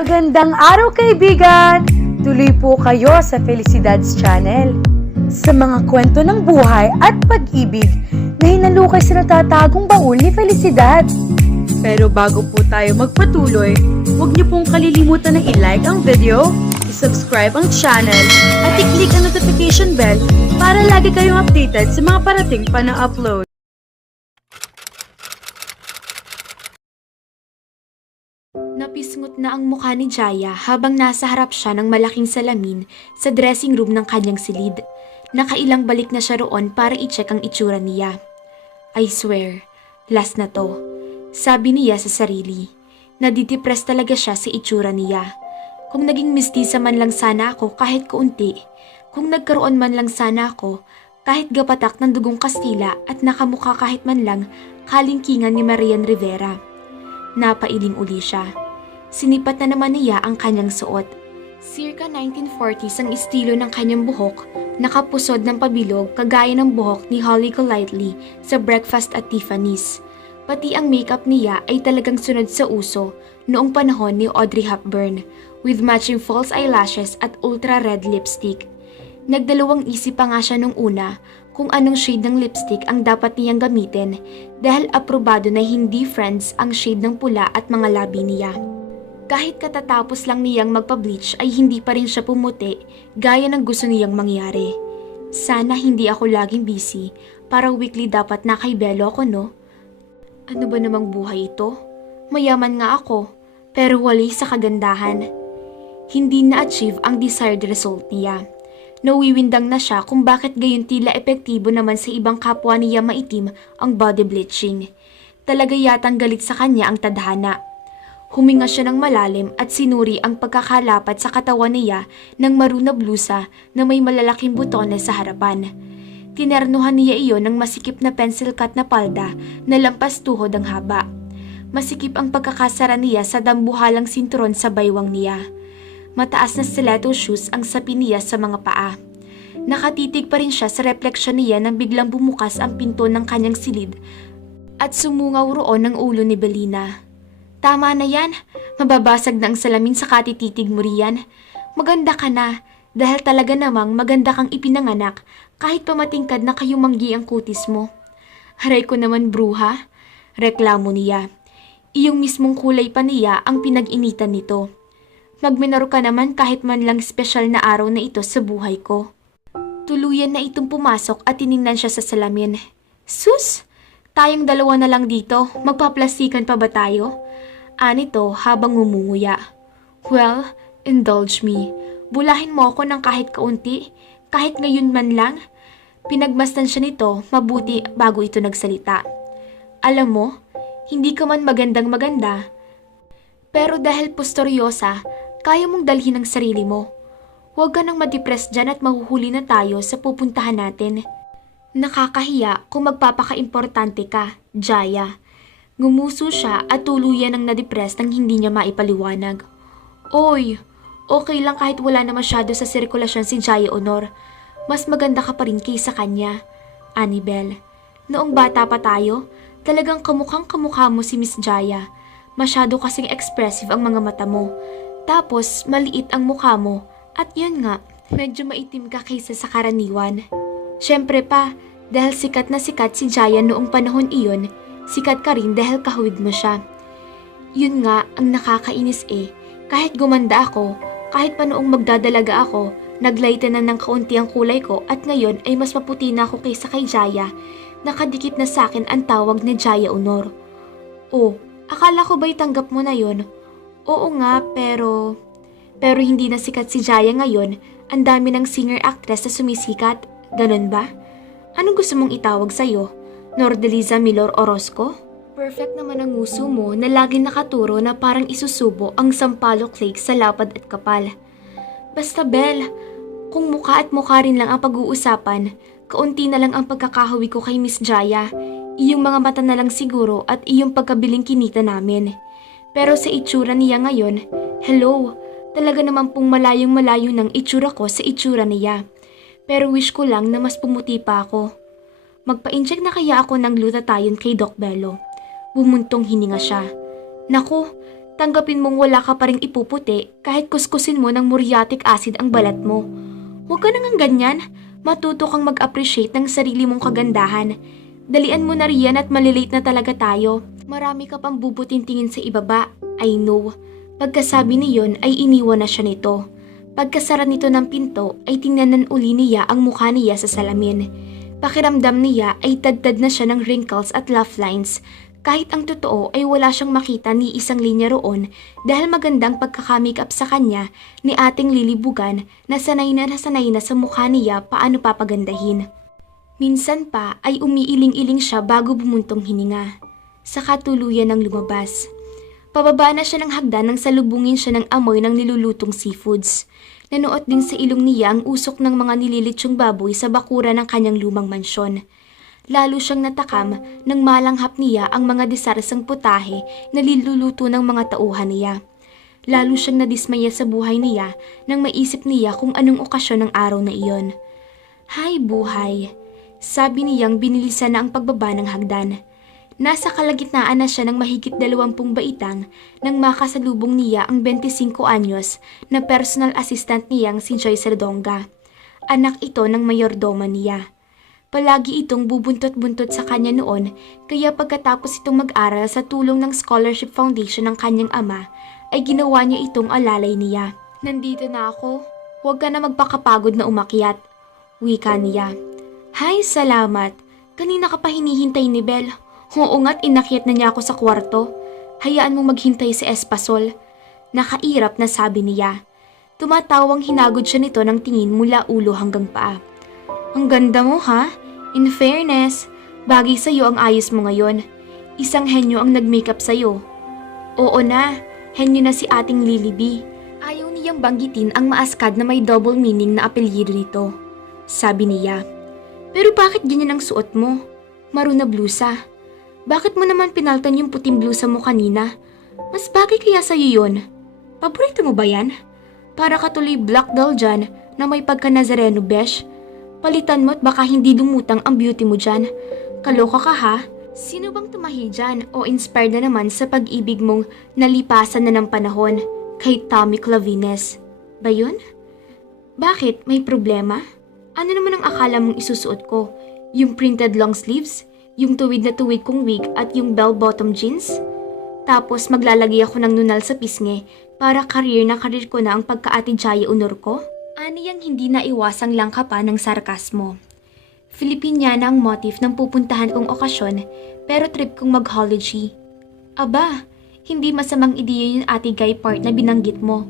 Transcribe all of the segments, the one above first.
Magandang araw kaibigan! Tuloy po kayo sa Felicidad's Channel. Sa mga kwento ng buhay at pag-ibig na hinalukay sa natatagong baul ni Felicidad. Pero bago po tayo magpatuloy, huwag niyo pong kalilimutan na i-like ang video, i-subscribe ang channel, at i-click ang notification bell para lagi kayong updated sa mga parating pa na upload. Napisngot na ang mukha ni Jaya habang nasa harap siya ng malaking salamin sa dressing room ng kanyang silid. Nakailang balik na siya roon para i-check ang itsura niya. I swear, last na to. Sabi niya sa sarili. Nadidepress talaga siya sa itsura niya. Kung naging mistisa man lang sana ako kahit kaunti. Kung nagkaroon man lang sana ako kahit gapatak ng dugong Kastila at nakamukha kahit man lang kalingkingan ni Marian Rivera. Napailing uli siya. Sinipat na naman niya ang kanyang suot. Circa 1940s ang estilo ng kanyang buhok, nakapusod ng pabilog kagaya ng buhok ni Holly Golightly sa Breakfast at Tiffany's. Pati ang makeup niya ay talagang sunod sa uso noong panahon ni Audrey Hepburn, with matching false eyelashes at ultra-red lipstick. Nagdalawang isip pa nga siya nung una kung anong shade ng lipstick ang dapat niyang gamitin dahil aprobado na hindi friends ang shade ng pula at mga labi niya. Kahit katatapos lang niyang magpa-bleach ay hindi pa rin siya pumuti gaya ng gusto niyang mangyari. Sana hindi ako laging busy para weekly dapat nakaibelo ako, no? Ano ba namang buhay ito? Mayaman nga ako pero wali sa kagandahan. Hindi na-achieve ang desired result niya. Nawiwindang na siya kung bakit gayon tila epektibo naman sa ibang kapwa niya maitim ang body bleaching. Talaga yatang galit sa kanya ang tadhana. Huminga siya ng malalim at sinuri ang pagkakalapat sa katawan niya ng maroon na blusa na may malalaking butones sa harapan. Tinernuhan niya iyon ng masikip na pencil cut na palda na lampas tuhod ang haba. Masikip ang pagkakasara niya sa dambuhalang sinturon sa baywang niya. Mataas na stiletto shoes ang sapi niya sa mga paa. Nakatitig pa rin siya sa refleksyon niya nang biglang bumukas ang pinto ng kanyang silid at sumungaw roon ng ulo ni Belina. Tama na yan, mababasag na ang salamin sa katititig mo riyan. Maganda ka na, dahil talaga namang maganda kang ipinanganak kahit pamatingkad na kayumanggi ang kutis mo. Haray ko naman bruha, reklamo niya. Iyong mismong kulay pa niya ang pinag-initan nito. Magminaro ka naman kahit man lang special na araw na ito sa buhay ko. Tuluyan na itong pumasok at tiningnan siya sa salamin. Sus! Tayong dalawa na lang dito, magpaplastikan pa ba tayo? Anito habang ngumunguya. Well, indulge me. Bulahin mo ako ng kahit kaunti, kahit ngayon man lang. Pinagmasdan siya nito mabuti bago ito nagsalita. Alam mo, hindi ka man magandang maganda. Pero dahil posturyosa, kaya mong dalhin ang sarili mo. Huwag ka nang ma-depress dyan at mahuhuli na tayo sa pupuntahan natin. Nakakahiya kung magpapaka-importante ka, Jaya. Ngumuso siya at tuluyan ng na-depress nang hindi niya maipaliwanag. Oy, okay lang kahit wala na masyado sa sirkulasyon si Jaya Honor. Mas maganda ka pa rin kaysa kanya, Annabel. Noong bata pa tayo, talagang kamukhang kamukha mo si Miss Jaya. Masyado kasing expressive ang mga mata mo. Tapos maliit ang mukha mo at yun nga, medyo maitim ka kaysa sa karaniwan. Siyempre pa, dahil sikat na sikat si Jaya noong panahon iyon, sikat ka rin dahil kahawig mo siya. Yun nga ang nakakainis kahit gumanda ako, kahit pa noong magdadalaga ako, naglighten na ng kaunti ang kulay ko at ngayon ay mas maputi na ako kaysa kay Jaya. Nakadikit na sa akin ang tawag ni Jaya Honor. Oh, akala ko ba'y tanggap mo na yon? Oo nga, pero hindi na sikat si Jaya ngayon. Ang dami ng singer-actress na sumisikat. Ganon ba? Anong gusto mong itawag sa'yo? Nordeliza Milor Orozco? Perfect naman ang nguso mo na laging nakaturo na parang isusubo ang sampalok lake sa lapad at kapal. Basta Belle, kung mukha at mukha rin lang ang pag-uusapan, kaunti na lang ang pagkakahawi ko kay Miss Jaya, iyong mga mata na lang siguro at iyong pagkabiling kinita namin. Pero sa itsura niya ngayon, hello, talaga naman pong malayong malayo ng itsura ko sa itsura niya. Pero wish ko lang na mas pumuti pa ako. Magpa-inject na kaya ako ng glutathione kay Doc Bello. Bumuntong hininga siya. Naku, Tanggapin mong wala ka pa ring ipuputi kahit kuskusin mo ng muriatic acid ang balat mo. Huwag ka nang ganyan. Matuto kang mag-appreciate ng sarili mong kagandahan. Dalian mo na riyan at malilate na talaga tayo. Marami ka pang bubutintingin sa ibaba. I know. Pagkasabi niyon ay iniwan na siya nito. Pagkasara nito ng pinto ay tingnan uli niya ang mukha niya sa salamin. Pakiramdam niya ay tadtad na siya ng wrinkles at laugh lines. Kahit ang totoo ay wala siyang makita ni isang linya roon dahil magandang pagkaka-makeup sa kanya ni ating lilibugan na sanay na sa mukha niya paano papagandahin. Minsan pa ay umiiling-iling siya bago bumuntong hininga. Saka tuluyan ng lumabas. Pababa na siya ng hagdan nang salubungin siya ng amoy ng nilulutong seafoods. Nanuot din sa ilong niya ang usok ng mga nililitsyong baboy sa bakura ng kanyang lumang mansyon. Lalo siyang natakam nang malanghap niya ang mga disarsang putahe na niluluto ng mga tauhan niya. Lalo siyang nadismaya sa buhay niya nang maisip niya kung anong okasyon ng araw na iyon. Hay buhay, sabi niyang binilisan na ang pagbaba ng hagdan. Nasa kalagitnaan na siya ng mahigit 20 baitang nang makasalubong niya ang 25 anyos na personal assistant niyang si Joyce Redonga. Anak ito ng mayordoma niya. Palagi itong bubuntot-buntot sa kanya noon kaya pagkatapos itong mag-aral sa tulong ng scholarship foundation ng kanyang ama ay ginawa niya itong alalay niya. Nandito na ako, huwag ka na magpakapagod na umakyat, wika niya. Hay, salamat, kanina ka pa hinihintay ni Belle. Oo nga't inakyat na niya ako sa kwarto. Hayaan mong maghintay sa espasol. Nakairap na sabi niya. Tumatawang hinagod siya nito ng tingin mula ulo hanggang paa. Ang ganda mo ha? In fairness, bagay sa'yo ang ayos mo ngayon. Isang henyo ang nag-makeup sa'yo. Oo na, henyo na si ating Lily B. Ayaw niyang banggitin ang maaskad na may double meaning na apelyido nito. Sabi niya. Pero bakit ganyan ang suot mo? Maroon na blusa. Bakit mo naman pinaltan yung puting blusa mo kanina? Mas bagay kaya sa'yo yun? Paborito mo ba yan? Para ka tuloy black doll dyan na may pagka-Nazareno besh. Palitan mo at baka hindi dumutang ang beauty mo dyan. Kaloka ka ha? Sino bang tumahi dyan o inspired na naman sa pag-ibig mong nalipasan na ng panahon kay Tommy Clavines? Ba yun? Bakit? May problema? Ano naman ang akala mong isusuot ko? Yung printed long sleeves? Yung tuwid na tuwid kong wig at yung bell-bottom jeans? Tapos maglalagay ako ng nunal sa pisngi para career ko na ang pagka-Ate Jaya Honor ko? Aniyang hindi na iwasang langkapan ng sarkasmo. Filipiniana ang motif ng pupuntahan kong okasyon pero trip kong mag-holiday. Aba, hindi masamang ideya yung Ate Guy part na binanggit mo.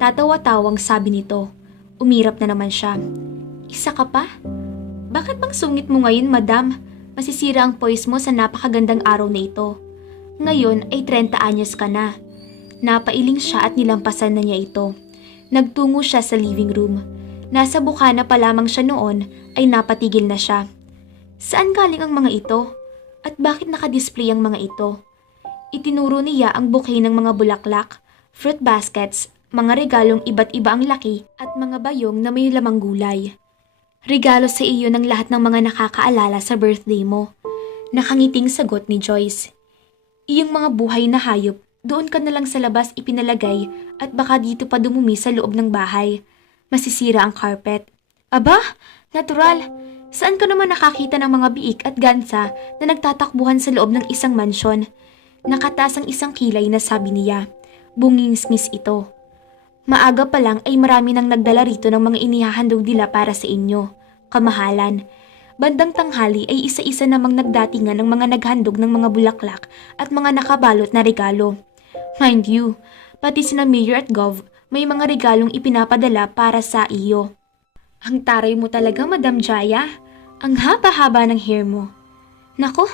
Tatawa-tawang sabi nito. Umirap na naman siya. Isa ka pa? Bakit bang sungit mo ngayon, madam? Masisira ang poise mo sa napakagandang araw na ito. Ngayon ay 30 anyos ka na. Napailing siya at nilampasan na niya ito. Nagtungo siya sa living room. Nasa bukana pa lamang siya noon ay napatigil na siya. Saan galing ang mga ito? At bakit nakadisplay ang mga ito? Itinuro niya ang bouquet ng mga bulaklak, fruit baskets, mga regalong iba't iba ang laki at mga bayong na may lamang gulay. Regalo sa iyo ng lahat ng mga nakakaalala sa birthday mo. Nakangiting sagot ni Joyce. Iyong mga buhay na hayop, doon ka na lang sa labas ipinalagay at baka dito pa dumumi sa loob ng bahay. Masisira ang carpet. Aba, natural. Saan ka naman nakakita ng mga biik at gansa na nagtatakbuhan sa loob ng isang mansyon? Nakataas ang isang kilay na sabi niya. Bungingsngis ito. Maaga pa lang ay marami nang nagdala rito ng mga inihahandog nila para sa inyo. Kamahalan. Bandang tanghali ay isa-isa namang nagdatingan ng mga naghandog ng mga bulaklak at mga nakabalot na regalo. Mind you, pati sina Mayor at Gov may mga regalong ipinapadala para sa iyo. Ang taray mo talaga, Madam Jaya. Ang haba-haba ng hair mo. Nako,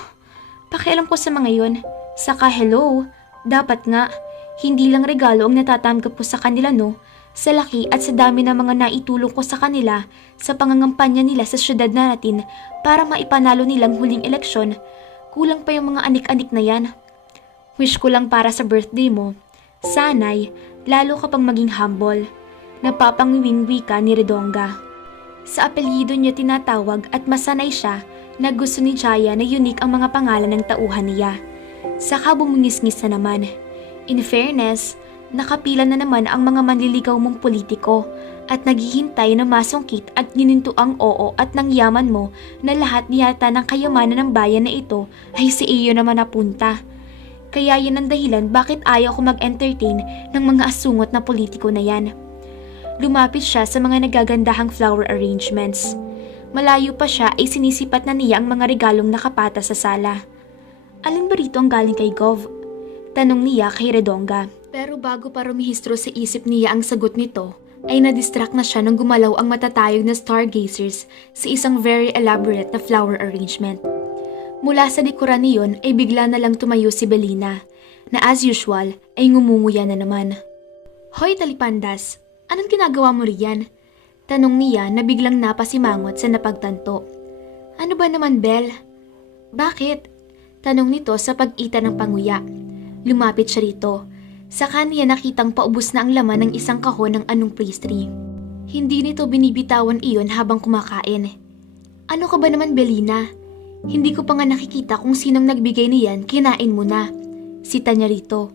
pakialam ko sa mga yon. Saka hello, dapat nga, hindi lang regalo ang natatanggap ko sa kanila no. Sa laki at sa dami ng mga naitulong ko sa kanila sa pangangampanya nila sa syudad natin para maipanalo nilang huling eleksyon, kulang pa yung mga anik-anik na yan. Wish ko lang para sa birthday mo, sana'y lalo ka pang maging humble. Napapangiwing wika ni Redonga. Sa apelyido niya tinatawag at masanay siya na gusto ni Jaya na unique ang mga pangalan ng tauhan niya. Saka bumungisngis na naman. In fairness, nakapila na naman ang mga manliligaw mong politiko at naghihintay na masungkit at gininto ang oo at ng yaman mo na lahat niyata ng kayamanan ng bayan na ito ay sa iyo naman napunta. Kaya yan ang dahilan bakit ayaw ko mag-entertain ng mga asungot na politiko na yan. Lumapit siya sa mga nagagandahang flower arrangements. Malayo pa siya ay sinisipat na niya ang mga regalong nakapata sa sala. Alin ba rito ang galing kay Gov? Tanong niya kay Redonga. Pero bago pa rumihistro sa isip niya ang sagot nito, ay nadistract na siya nang gumalaw ang matatayog na stargazers sa isang very elaborate na flower arrangement. Mula sa likuran niyon ay bigla na lang tumayo si Belina, na as usual ay ngumunguya na naman. Hoy Talipandas, anong ginagawa mo riyan? Tanong niya na biglang napasimangot sa napagtanto. Ano ba naman, Bel? Bakit? Tanong nito sa pag-ita ng panguya. Lumapit siya rito. Saka niya nakitang paubos na ang laman ng isang kahon ng anong pastry. Hindi nito binibitawan iyon habang kumakain. Ano ka ba naman, Belina? Hindi ko pa nga nakikita kung sinong nagbigay niyan, kinain mo na. Sita niya rito.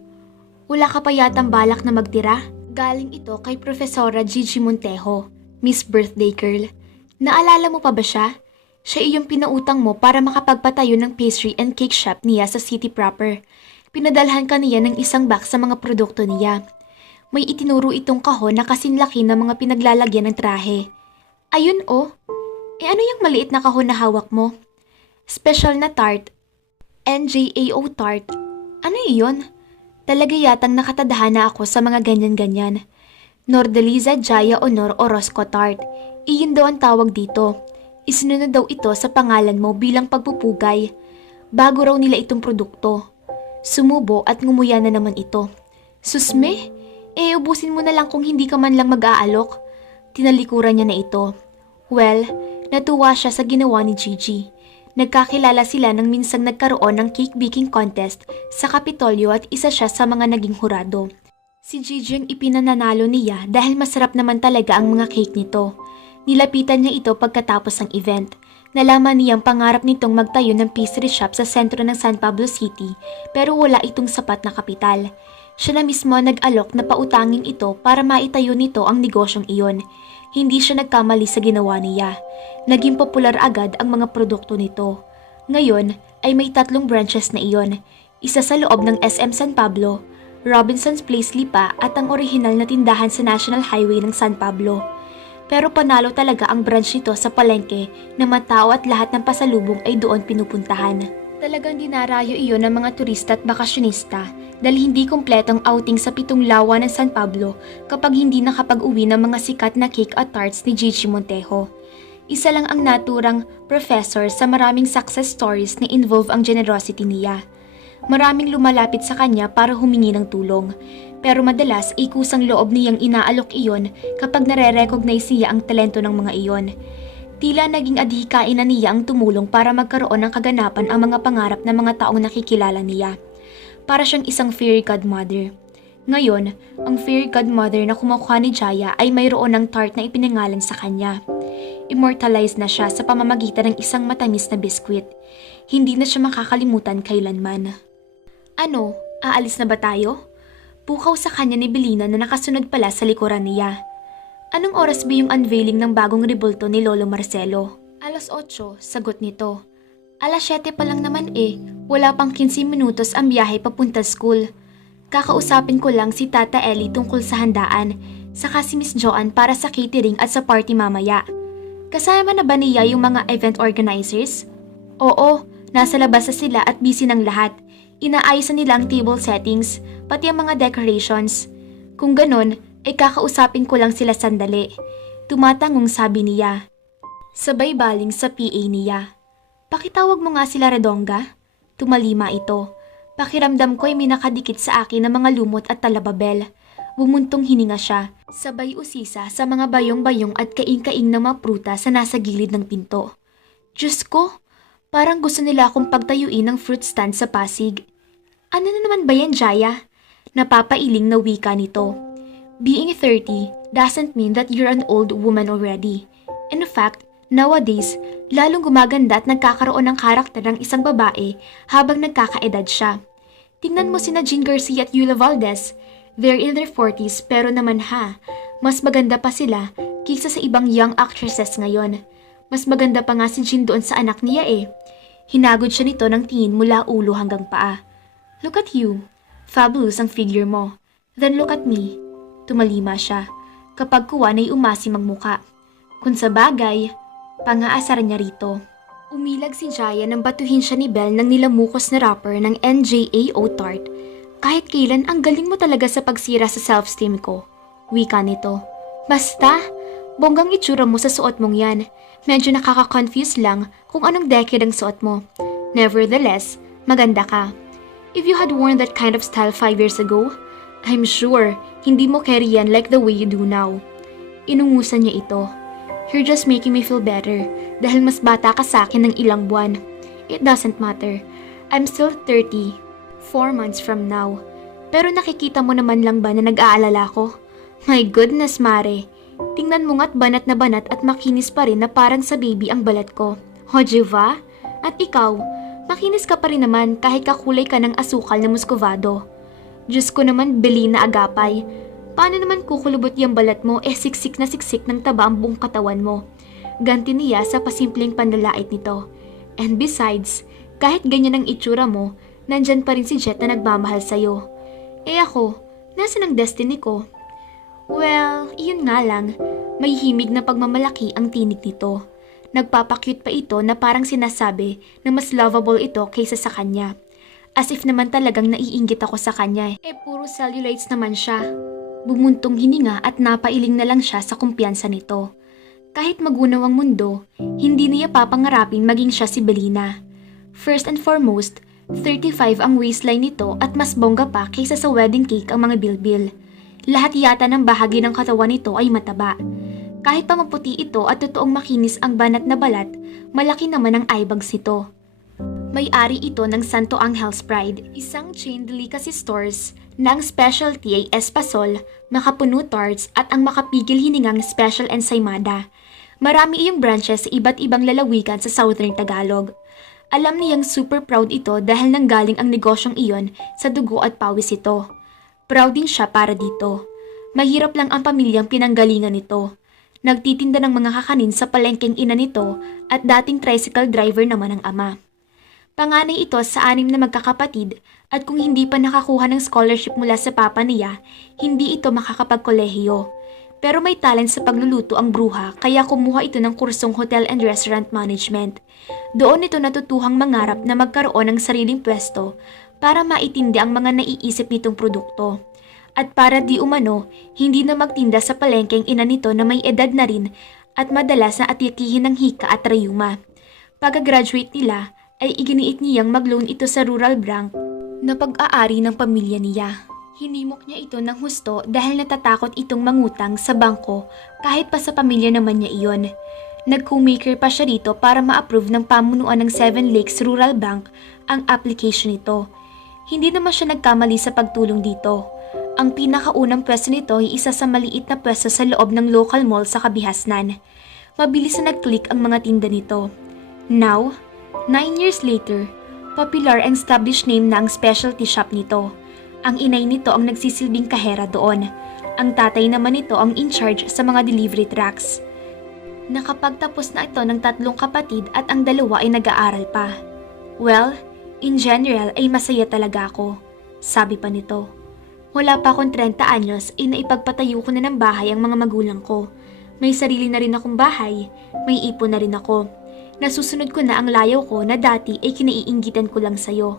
Wala ka pa yatang balak na magtira? Galing ito kay Profesora Gigi Montejo, Miss Birthday Girl. Naalala mo pa ba siya? Siya iyong pinautang mo para makapagpatayo ng pastry and cake shop niya sa city proper. Pinadalhan ka niya ng isang box sa mga produkto niya. May itinuro itong kahon na kasinlaki ng mga pinaglalagyan ng trahe. Ayun oh. Ano yung maliit na kahon na hawak mo? Special na tart. NJAO tart. Ano iyon? Talaga yatang nakatadhana ako sa mga ganyan-ganyan. Nordeliza Jaya Honor Orozco tart. Iyon daw ang tawag dito. Isinunod daw ito sa pangalan mo bilang pagpupugay. Bago raw nila itong produkto. Sumubo at ngumuya na naman ito. Susme, ubusin mo na lang kung hindi ka man lang mag-aalok. Tinalikuran niya na ito. Well, natuwa siya sa ginawa ni Gigi. Nagkakilala sila nang minsang nagkaroon ng cake baking contest sa Kapitolyo at isa siya sa mga naging hurado. Si Gigi ang ipinananalo niya dahil masarap naman talaga ang mga cake nito. Nilapitan niya ito pagkatapos ng event. Nalaman niyang pangarap nitong magtayo ng pastry shop sa sentro ng San Pablo City pero wala itong sapat na kapital. Siya na mismo nag-alok na pautangin ito para maitayo nito ang negosyong iyon. Hindi siya nagkamali sa ginawa niya. Naging popular agad ang mga produkto nito. Ngayon ay may 3 branches na iyon. Isa sa loob ng SM San Pablo, Robinson's Place Lipa at ang orihinal na tindahan sa National Highway ng San Pablo. Pero panalo talaga ang branch nito sa palengke na matao at lahat ng pasalubong ay doon pinupuntahan. Talagang dinarayo iyon ng mga turista at bakasyonista dahil hindi kumpletong outing sa 7 lawa ng San Pablo kapag hindi nakapag-uwi ng mga sikat na cake at tarts ni Gigi Montejo. Isa lang ang naturang professor sa maraming success stories na involve ang generosity niya. Maraming lumalapit sa kanya para humingi ng tulong. Pero madalas ay kusang loob niyang inaalok iyon kapag nare-recognize niya ang talento ng mga iyon. Tila naging adhikain na niya ang tumulong para magkaroon ng kaganapan ang mga pangarap ng mga taong nakikilala niya. Para siyang isang fairy godmother. Ngayon, ang fairy godmother na kumukuha ni Jaya ay mayroon ng tart na ipinangalan sa kanya. Immortalized na siya sa pamamagitan ng isang matamis na biskwit. Hindi na siya makakalimutan kailanman. Ano, aalis na ba tayo? Pukaw sa kanya ni Belina na nakasunod pala sa likuran niya. Anong oras ba yung unveiling ng bagong rebulto ni Lolo Marcelo? 8:00, sagot nito. 7:00 pa lang naman wala pang 15 minutos ang biyahe papunta school. Kakausapin ko lang si Tata Ellie tungkol sa handaan, saka si Miss Joanne para sa catering at sa party mamaya. Kasama na ba niya yung mga event organizers? Oo, nasa labas na sila at busy ng lahat. Inaayos na nila ang table settings, pati ang mga decorations. Kung ganun, ay kakausapin ko lang sila sandali. Tumatangong sabi niya. Sabay baling sa PA niya. Pakitawag mo nga sila Redonga. Tumalima ito. Pakiramdam ko ay may nakadikit sa akin ng mga lumot at talababel. Bumuntong hininga siya. Sabay usisa sa mga bayong-bayong at kaing-kaing ng mga prutas sa nasa gilid ng pinto. Diyos ko! Parang gusto nila akong pagtayuin ng fruit stand sa Pasig. Ano na naman ba yan, Jaya? Napapailing na wika nito. Being 30 doesn't mean that you're an old woman already. In fact, nowadays, lalong gumaganda at nagkakaroon ng karakter ng isang babae habang nagkakaedad siya. Tingnan mo sina Jean Garcia at Eula Valdez. They're in their 40s pero naman mas maganda pa sila kaysa sa ibang young actresses ngayon. Mas maganda pa nga si Jean doon sa anak niya eh. Hinagod siya nito ng tingin mula ulo hanggang paa. Look at you. Fabulous ang figure mo. Then look at me. Tumalima siya. Kapag kuwan ay umasim ang muka. Kung sa bagay, pang-aasar niya rito. Umilag si Jaya nang batuhin siya ni Belle ng nilamukos na wrapper ng NJAO Tart. Kahit kailan ang galing mo talaga sa pagsira sa self-esteem ko. Wika nito. Basta, bonggang itsura mo sa suot mong yan. Medyo nakaka-confuse lang kung anong decade ang suot mo. Nevertheless, maganda ka. If you had worn that kind of style 5 years ago, I'm sure hindi mo carry yan like the way you do now. Inungusan niya ito. You're just making me feel better dahil mas bata ka sa akin ng ilang buwan. It doesn't matter. I'm still 30. 4 months from now. Pero nakikita mo naman lang ba na nag-aalala ko? My goodness, Mare. Tingnan mo nga't banat na banat at makinis pa rin na parang sa baby ang balat ko. Ho, Jiva? At ikaw, makinis ka pa rin naman kahit kakulay ka ng asukal na muscovado. Diyos ko naman, beli na agapay. Paano naman kukulubot yung balat mo siksik na siksik ng taba ang buong katawan mo? Ganti niya sa pasimpleng panlalait nito. And besides, kahit ganyan ang itsura mo, nandyan pa rin si Jet na nagmamahal sa'yo. Ako, nasa ng destiny ko? Well, yun nga lang, may himig na pagmamalaki ang tinig nito. Nagpapakyut pa ito na parang sinasabi na mas lovable ito kaysa sa kanya. As if naman talagang naiinggit ako sa kanya. Puro cellulates naman siya. Bumuntong hininga at napailing na lang siya sa kumpiyansa nito. Kahit magunaw ang mundo, hindi niya papangarapin maging siya si Belina. First and foremost, 35 ang waistline nito at mas bongga pa kaysa sa wedding cake ang mga bilbil. Lahat yata ng bahagi ng katawan nito ay mataba. Kahit pa maputi ito at totoong makinis ang banat na balat, malaki naman ang eyebags nito. May-ari ito ng Santo Angel's Pride, isang chain delicacy stores na ang specialty ay espasol, makapuno tarts at ang makapigil hiningang special ensaymada. Marami iyong branches sa iba't ibang lalawigan sa Southern Tagalog. Alam niyang super proud ito dahil nanggaling ang negosyong iyon sa dugo at pawis ito. Proud din siya para dito. Mahirap lang ang pamilyang pinanggalingan nito. Nagtitinda ng mga kakanin sa palengkeng ina nito at dating tricycle driver naman ang ama. Panganay ito sa 6 na magkakapatid at kung hindi pa nakakuha ng scholarship mula sa papa niya, hindi ito makakapagkolehiyo. Pero may talent sa pagluluto ang bruha kaya kumuha ito ng kursong Hotel and Restaurant Management. Doon ito natutuhang mangarap na magkaroon ng sariling pwesto para maitindi ang mga naiisip nitong produkto. At para di umano, hindi na magtinda sa palengkeng ina nito na may edad na rin at madalas na atikihin ng hika at rayuma. Pagka-graduate nila, ay iginiit niyang mag-loan ito sa rural bank na pag-aari ng pamilya niya. Hinimok niya ito ng husto dahil natatakot itong mangutang sa bangko kahit pa sa pamilya naman niya iyon. Nag-co-maker pa siya rito para ma-approve ng pamunuan ng 7 Lakes Rural Bank ang application nito. Hindi naman siya nagkamali sa pagtulong dito. Ang pinakaunang pwesto nito ay isa sa maliit na pwesto sa loob ng local mall sa Kabihasnan. Mabilis na nag-click ang mga tinda nito. Now, 9 years later, popular and established name na ang specialty shop nito. Ang inay nito ang nagsisilbing kahera doon. Ang tatay naman nito ang in-charge sa mga delivery trucks. Nakapagtapos na ito ng 3 kapatid at ang 2 ay nag-aaral pa. Well, in general ay masaya talaga ako, sabi pa nito. Wala pa akong 30 anyos ay naipagpatayo ko na ng bahay ang mga magulang ko. May sarili na rin akong bahay, may ipon na rin ako. Nasusunod ko na ang layaw ko na dati ay kinaiinggitan ko lang sa'yo.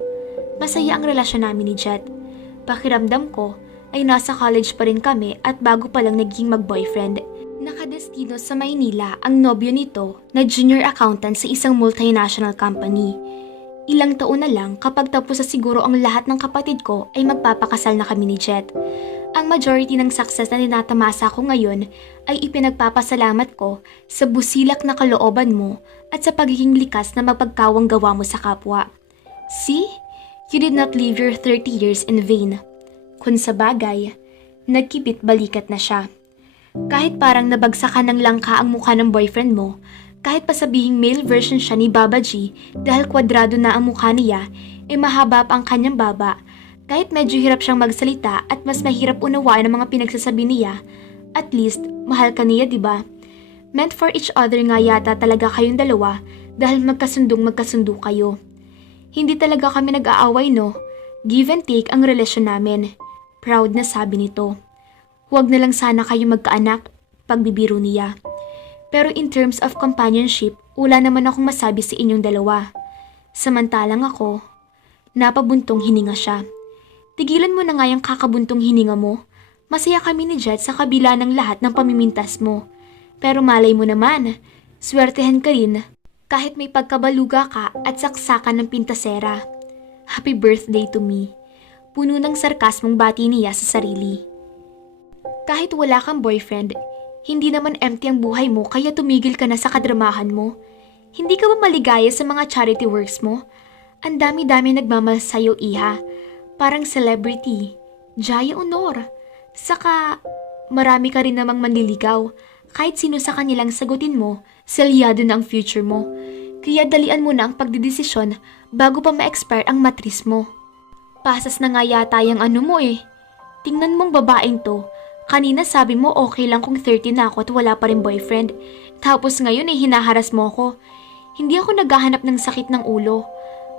Masaya ang relasyon namin ni Jet. Pakiramdam ko ay nasa college pa rin kami at bago pa lang naging mag-boyfriend. Nakadestino sa Maynila ang nobyo nito na junior accountant sa isang multinational company. Ilang taon na lang kapag tapos sa siguro ang lahat ng kapatid ko ay magpapakasal na kami ni Jet. Ang majority ng success na tinatamasa ko ngayon ay ipinagpapasalamat ko sa busilak na kalooban mo at sa pagiging likas na mapagkawang gawa mo sa kapwa. See? You did not live your 30 years in vain. Kung sa bagay, nagkipit balikat na siya. Kahit parang nabagsakan ng langka ang mukha ng boyfriend mo, kahit pa sabihing male version siya ni Baba G dahil kwadrado na ang mukha niya, mahaba pa ang kanyang baba, Kahit medyo hirap siyang magsalita at mas mahirap unawaan ang mga pinagsasabi niya, at least, mahal ka niya, diba? Meant for each other nga yata talaga kayong dalawa dahil magkasundo kayo. Hindi talaga kami nag-aaway, no? Give and take ang relasyon namin. Proud na sabi nito. Huwag na lang sana kayo magkaanak, pagbibiro niya. Pero in terms of companionship, wala naman akong masabi sa inyong dalawa. Samantalang ako, napabuntong hininga siya. Tigilan mo na nga yung kakabuntong hininga mo. Masaya kami ni Jet sa kabila ng lahat ng pamimintas mo. Pero malay mo naman, swertehan ka rin kahit may pagkabaluga ka at saksakan ng pintasera. Happy birthday to me. Puno ng sarkasmong bati niya sa sarili. Kahit wala kang boyfriend, hindi naman empty ang buhay mo kaya tumigil ka na sa kadramahan mo. Hindi ka ba maligaya sa mga charity works mo? Ang dami-dami nagmamahal sa'yo, iha. Parang celebrity. Jaya Honor. Saka, marami ka rin namang manliligaw. Kahit sino sa kanilang sagutin mo, selyado na ang future mo. Kaya dalian mo na ang pagdidesisyon bago pa ma-expire ang matris mo. Pasas na nga yata yung ano mo eh. Tingnan mong babaeng to. Kanina sabi mo okay lang kung 30 na ako at wala pa rin boyfriend. Tapos ngayon eh hinaharas mo ako. Hindi ako naghahanap ng sakit ng ulo.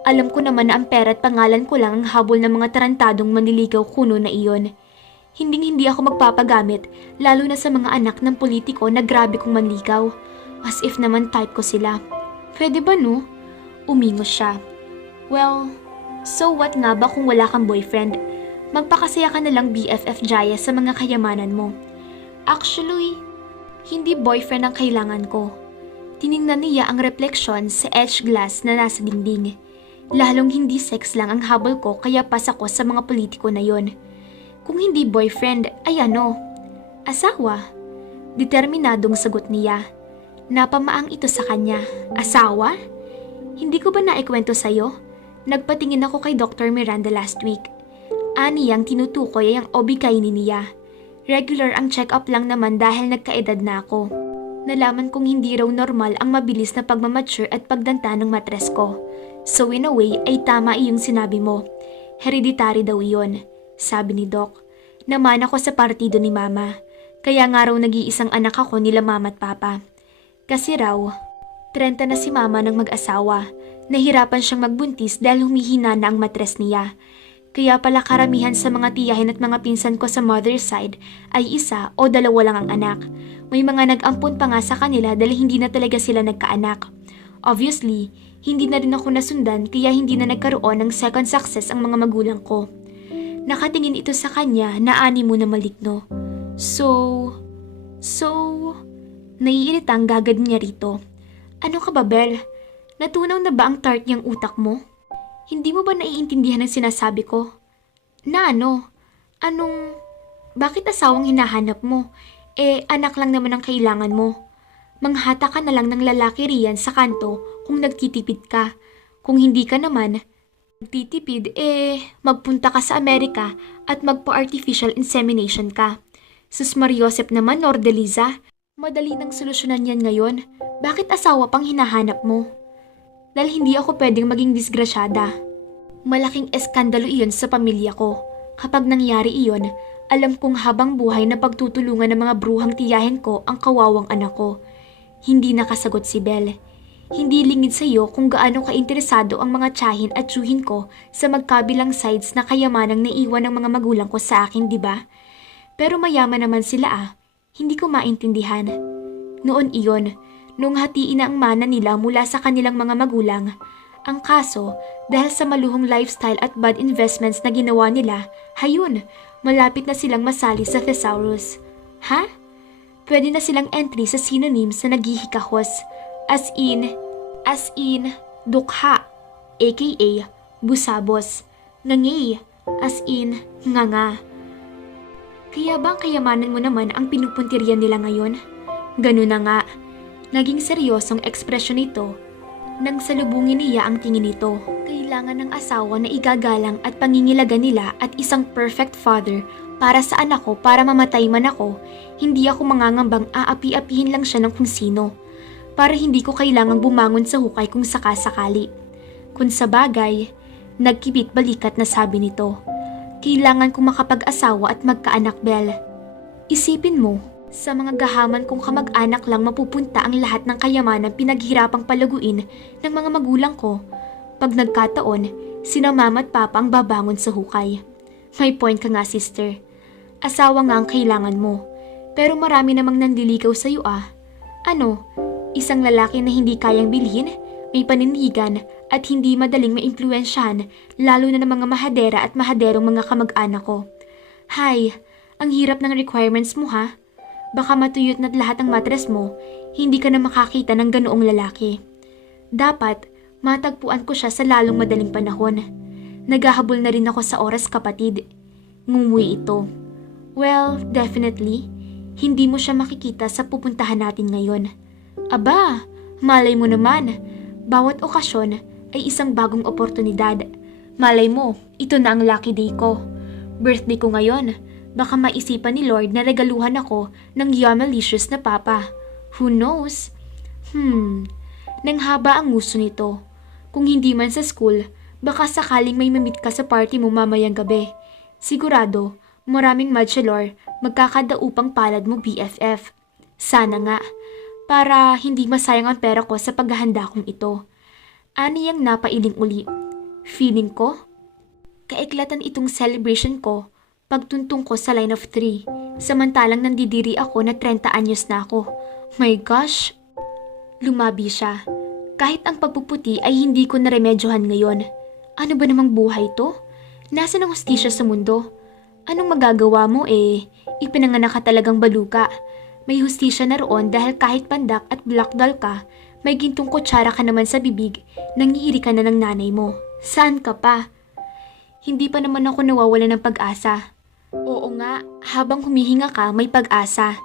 Alam ko naman na ang pera at pangalan ko lang ang habol ng mga tarantadong manliligaw kuno na iyon. Hindi ako magpapagamit, lalo na sa mga anak ng politiko na grabe kong manligaw. As if naman type ko sila. Pwede ba no? Umingos siya. Well, so what nga ba kung wala kang boyfriend? Magpakasaya ka na lang BFF Jaya sa mga kayamanan mo. Actually, hindi boyfriend ang kailangan ko. Tiningnan niya ang refleksyon sa etched glass na nasa dingding. Lalong hindi sex lang ang habol ko kaya pas ako sa mga politiko na yon. Kung hindi boyfriend, ay ano? Asawa? Determinadong sagot niya. Napamaang ito sa kanya. Asawa? Hindi ko ba naikwento sa'yo? Nagpatingin ako kay Dr. Miranda last week. Aniyang tinutukoy ay ang OB-GYN niya. Regular ang check-up lang naman dahil nagkaedad na ako. Nalaman kong hindi raw normal ang mabilis na pagmamature at pagdanta ng matres ko. So in a way ay tama iyong sinabi mo. Hereditary daw iyon, sabi ni Doc. Naman ako sa partido ni Mama. Kaya nga raw nag-iisang anak ako nila Mama at Papa. Kasi raw, 30 na si Mama ng mag-asawa. Nahirapan siyang magbuntis dahil humihina na ang matres niya. Kaya pala karamihan sa mga tiyahin at mga pinsan ko sa mother's side ay isa o dalawa lang ang anak. May mga nag-ampun pa nga sa kanila dahil hindi na talaga sila nagkaanak. Obviously, hindi na rin ako nasundan kaya hindi na nagkaroon ng second success ang mga magulang ko. Nakatingin ito sa kanya na animo na maligno. Naiiritang gagad niya rito. Ano ka ba, Bel? Natunaw na ba ang tart niyang utak mo? Hindi mo ba naiintindihan ang sinasabi ko? Na ano? Bakit asawang hinahanap mo? Anak lang naman ang kailangan mo. Manghata ka na lang ng lalaki riyan sa kanto kung nagtitipid ka. Kung hindi ka naman nagtitipid, magpunta ka sa Amerika at magpa-artificial insemination ka. Sus Mariosep naman, Nordeliza. Madali nang solusyonan yan ngayon. Bakit asawa pang hinahanap mo? Dahil hindi ako pwedeng maging disgrasyada. Malaking eskandalo iyon sa pamilya ko. Kapag nangyari iyon, alam kong habang buhay na pagtutulungan ng mga bruhang tiyahin ko ang kawawang anak ko. Hindi nakasagot si Belle. Hindi lingid sa iyo kung gaano ka-interesado ang mga tiyahin at tiyuhin ko sa magkabilang sides na kayamanang naiwan ng mga magulang ko sa akin, di ba? Pero mayaman naman sila Hindi ko maintindihan. Noon iyon, nung hatiin na ang mana nila mula sa kanilang mga magulang. Ang kaso, dahil sa maluhong lifestyle at bad investments na ginawa nila, hayun, malapit na silang masali sa thesaurus. Ha? Pwede na silang entry sa synonyms na naghihikahos. As in, dukha, aka busabos, ngangay, as in, nganga. Kaya ba ang kayamanan mo naman ang pinupuntiryan nila ngayon? Ganun na nga, naging seryosong ekspresyon nito nang salubungin niya ang tingin nito. Kailangan ng asawa na igagalang at pangingilagan nila at isang perfect father para sa anak ko para mamatay man ako, hindi ako mangangambang aapi-apihin lang siya ng kung sino. Para hindi ko kailangang bumangon sa hukay kung sakasakali. Kung sa bagay, nagkibit balikat na sabi nito. Kailangan kong makapag-asawa at magkaanak, Belle. Isipin mo, sa mga gahaman kong kamag-anak lang mapupunta ang lahat ng kayamanang pinaghirapang palaguin ng mga magulang ko. Pag nagkataon, sina mama at papa ang babangon sa hukay. May point ka nga, sister. Asawa nga ang kailangan mo. Pero marami namang nandiligaw sa'yo ah. Ano? Isang lalaki na hindi kayang bilhin, may panindigan at hindi madaling maimpluwensyahan lalo na ng mga mahadera at mahaderong mga kamag-anak ko. Hay, ang hirap ng requirements mo ha. Baka matuyot na lahat ng matres mo, hindi ka na makakita ng ganoong lalaki. Dapat, matagpuan ko siya sa lalong madaling panahon. Naghahabol na rin ako sa oras, kapatid. Ngumuwi ito. Well, definitely, hindi mo siya makikita sa pupuntahan natin ngayon. Aba, malay mo naman, bawat okasyon ay isang bagong oportunidad. Malay mo, ito na ang lucky day ko. Birthday ko ngayon, baka maisipan ni Lord na regaluhan ako ng yamalicious na papa. Who knows? Nang haba ang nguso nito. Kung hindi man sa school, baka sakaling may mamit ka sa party mo mamayang gabi. Sigurado, maraming bachelor magkakadaupang palad mo BFF. Sana nga, para hindi masayang ang pera ko sa paghahanda kong ito. Aniyang napailing uli. Feeling ko, kaiklatan itong celebration ko pagtuntong ko sa line of 3, samantalang nandidiri ako na 30 anyos na ako. My gosh! Lumabi siya. Kahit ang pagpuputi ay hindi ko naremedyohan ngayon. Ano ba namang buhay to? Nasaan ang hustisya sa mundo? Anong magagawa mo eh? Ipinanganak ka talagang baluka. May hustisya na roon dahil kahit pandak at black doll ka, may gintong kutsara ka naman sa bibig, nangiiri ka na ng nanay mo. Saan ka pa? Hindi pa naman ako nawawala ng pag-asa. Oo nga, habang humihinga ka may pag-asa.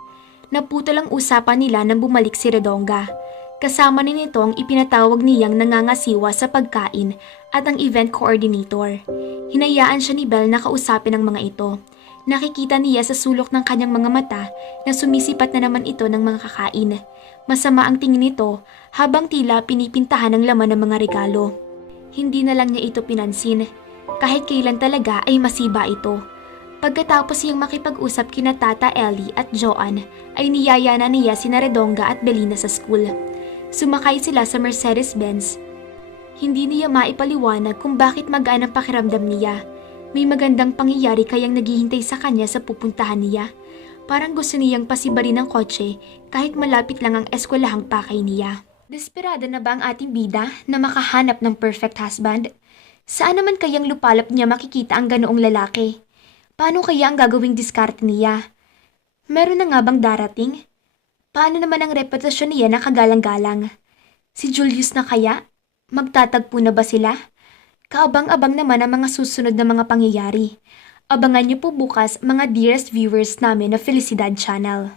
Naputol ang usapan nila nang bumalik si Redonga. Kasama ni nito ang ipinatawag niyang nangangasiwa sa pagkain at ang event coordinator. Hinayaan siya ni Belle na kausapin ang mga ito. Nakikita niya sa sulok ng kanyang mga mata na sumisipat na naman ito ng mga kakain. Masama ang tingin nito habang tila pinipintahan ng laman ng mga regalo. Hindi na lang niya ito pinansin. Kahit kailan talaga ay masiba ito. Pagkatapos niyang makipag-usap kina Tata Ellie at Joanne, ay niyaya na niya sina Redonga at Belina sa school. Sumakay sila sa Mercedes-Benz. Hindi niya maipaliwanag kung bakit magaan ang pakiramdam niya. May magandang pangyayari kayang naghihintay sa kanya sa pupuntahan niya. Parang gusto niyang pasibarin ng kotse kahit malapit lang ang eskwelahang pakay niya. Desperada na ba ang ating bida na makahanap ng perfect husband? Saan naman kayang lupalop niya makikita ang ganoong lalaki? Paano kaya ang gagawing diskarte niya? Meron na nga bang darating? Paano naman ang reputasyon niya na kagalang-galang? Si Julius na kaya? Magtatagpo na ba sila? Kaabang-abang naman ang mga susunod na mga pangyayari. Abangan niyo po bukas mga dearest viewers namin na Felicidad Channel.